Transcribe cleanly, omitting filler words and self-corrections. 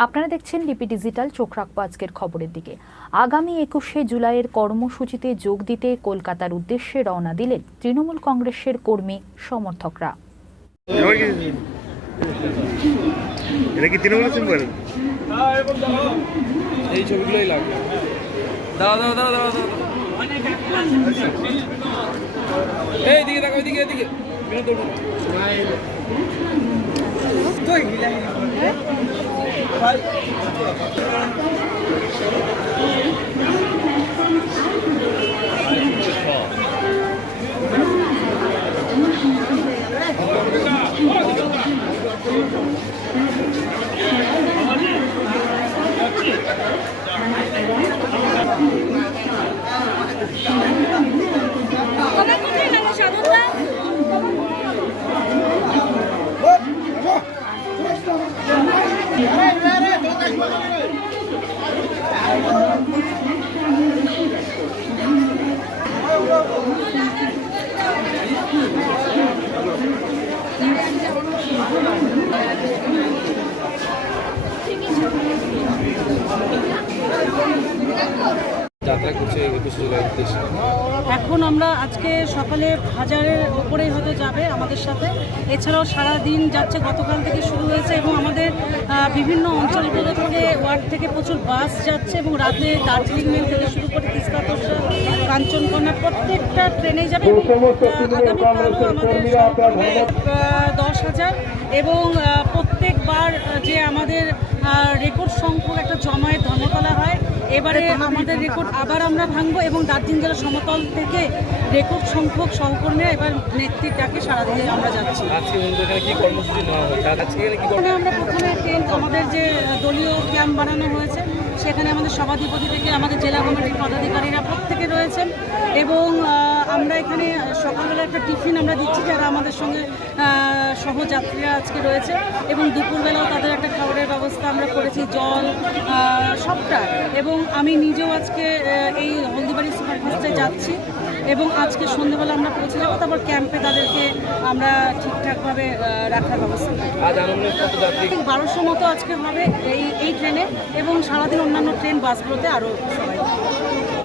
আপনারা দেখছেন DP digital. চোখ রাখবো আজকের খবরের দিকে। আগামী 21শে জুলাইয়ের কর্মসূচিতে যোগ দিতে কলকাতার উদ্দেশ্যে রওনা দিলেন তৃণমূল কংগ্রেসের কর্মী সমর্থকরা। এই ছবিগুলোই লাগবে। এইদিকে দেখো, ওইদিকে এদিকে যাত্রা করছে 21শে জুলাই উদ্দেশ্যে। এখন আমরা আজকে সকালে 1000-এর উপরেই হয়তো যাবে আমাদের সাথে। এছাড়াও সারা দিন যাচ্ছে, গতকাল থেকে শুরু হয়েছে এবং আমাদের বিভিন্ন অঞ্চলগুলো থেকে ওয়ার্ড থেকে প্রচুর বাস যাচ্ছে এবং রাতে দার্জিলিং মেল থেকে শুরু করে তিস্তা তোরসা, কাঞ্চনকন্যা প্রত্যেকটা ট্রেনেই যাবে। আগামীকালও আমাদের 10,000 এবং প্রত্যেকবার যে আমাদের রেকর্ড সংখ্যক একটা জমায়েত ধর্মতলা হয়, এবারে আমাদের রেকর্ড আবার আমরা ভাঙবো এবং দার্জিলিং জেলা সমতল থেকে রেকর্ড সংখ্যক সহকর্মীরা এবার নেতৃত্ব ডাকে সারা দিনে আমরা যাচ্ছি। আমরা প্রথমে টেন্ট, আমাদের যে দলীয় ক্যাম্প বানানো হয়েছে সেখানে আমাদের সভাধিপতি থেকে আমাদের জেলা কমিটির পদাধিকারীরা প্রত্যেকে রয়েছেন এবং আমরা এখানে সকালবেলা একটা টিফিন আমরা দিচ্ছি যারা আমাদের সঙ্গে সহযাত্রীরা আজকে রয়েছে এবং দুপুরবেলাও তাদের একটা খাবারের ব্যবস্থা আমরা করেছি, জল সবটা। এবং আমি নিজেও আজকে এই হলদিবাড়ি সুপারফাস্টে যাচ্ছি এবং আজকে সন্ধ্যেবেলা আমরা পৌঁছে যাবো, তারপর ক্যাম্পে তাদেরকে আমরা ঠিকঠাকভাবে রাখার ব্যবস্থা করব। 1200 মতো আজকে হবে এই ট্রেনে এবং সারাদিন অন্যান্য ট্রেন বাসগুলোতে আরও সবাই।